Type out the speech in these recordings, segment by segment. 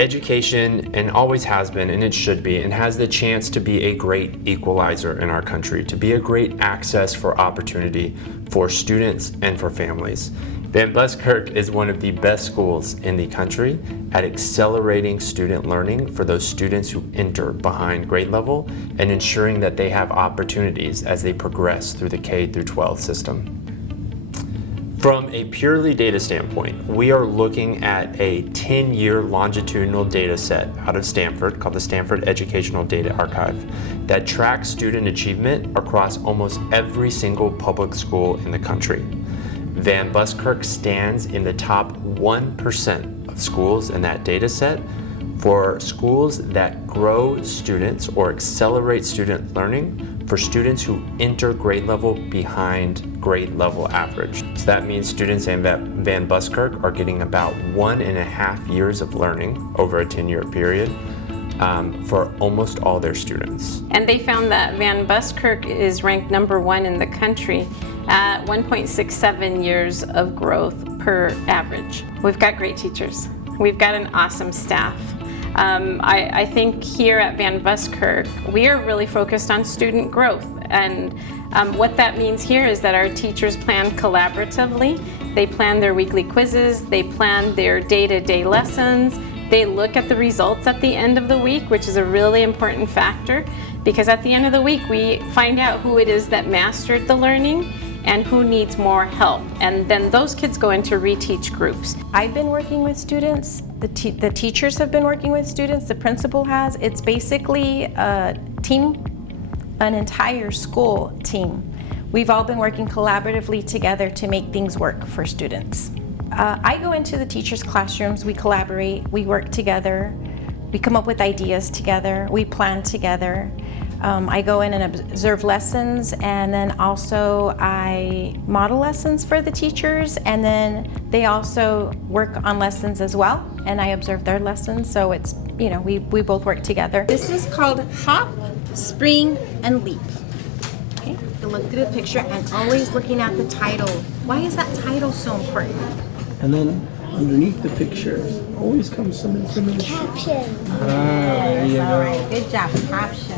Education, and always has been, and it should be, and has the chance to be a great equalizer in our country, to be a great access for opportunity for students and for families. Van Buskirk is one of the best schools in the country at accelerating student learning for those students who enter behind grade level and ensuring that they have opportunities as they progress through the K through 12 system. From a purely data standpoint, we are looking at a 10-year longitudinal data set out of Stanford called the Stanford Educational Data Archive that tracks student achievement across almost every single public school in the country. Van Buskirk stands in the top 1% of schools in that data set for schools that grow students or accelerate student learning for students who enter grade level behind grade level average. So that means students in Van Buskirk are getting about 1.5 years of learning over a 10-year period for almost all their students. And they found that Van Buskirk is ranked #1 in the country at 1.67 years of growth per average. We've got great teachers. We've got an awesome staff. I think here at Van Buskirk, we are really focused on student growth. And what that means here is that our teachers plan collaboratively. They plan their weekly quizzes, they plan their day-to-day lessons, they look at the results at the end of the week, which is a really important factor, because at the end of the week, we find out who it is that mastered the learning and who needs more help. And then those kids go into reteach groups. I've been working with students, the teachers have been working with students, the principal has. It's basically a team, an entire school team. We've all been working collaboratively together to make things work for students. I go into the teachers' classrooms, we collaborate, we work together, we come up with ideas together, we plan together. I go in and observe lessons, and then also I model lessons for the teachers, and then they also work on lessons as well, and I observe their lessons, so it's, you know, we both work together. This is called Hop, Spring, and Leap. Okay, you look through the picture and always looking at the title. Why is that title so important? And then underneath the picture always comes some information. Caption. There you All go. right, good job, caption.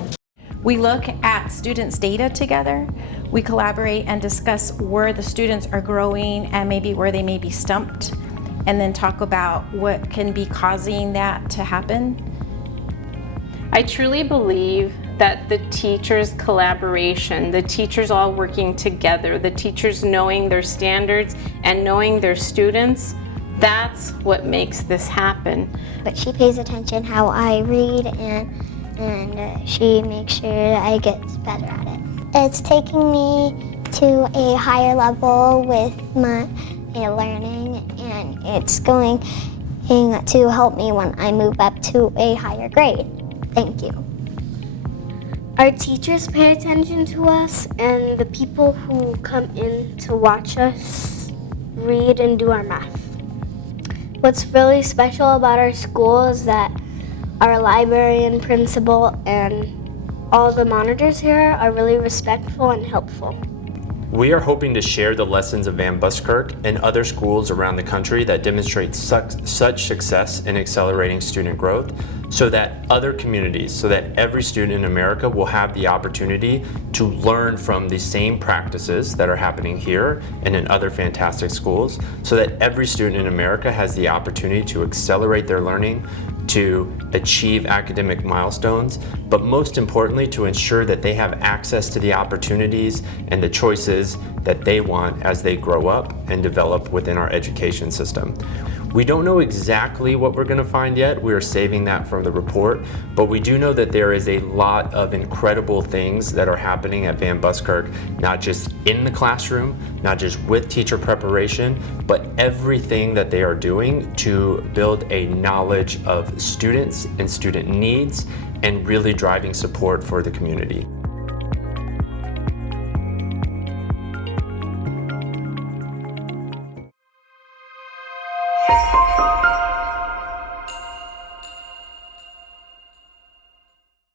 We look at students' data together. We collaborate and discuss where the students are growing and maybe where they may be stumped, and then talk about what can be causing that to happen. I truly believe that the teachers' collaboration, the teachers all working together, the teachers knowing their standards and knowing their students, that's what makes this happen. But she pays attention how I read, and she makes sure I get better at it. It's taking me to a higher level with my learning, and it's going to help me when I move up to a higher grade. Thank you. Our teachers pay attention to us, and the people who come in to watch us read and do our math. What's really special about our school is that our librarian, principal, and all the monitors here are really respectful and helpful. We are hoping to share the lessons of Van Buskirk and other schools around the country that demonstrate such success in accelerating student growth, so that other communities, so that every student in America will have the opportunity to learn from the same practices that are happening here and in other fantastic schools, so that every student in America has the opportunity to accelerate their learning, to achieve academic milestones, but most importantly to ensure that they have access to the opportunities and the choices that they want as they grow up and develop within our education system. We don't know exactly what we're going to find yet. We are saving that from the report, but we do know that there is a lot of incredible things that are happening at Van Buskirk, not just in the classroom, not just with teacher preparation, but everything that they are doing to build a knowledge of students and student needs and really driving support for the community.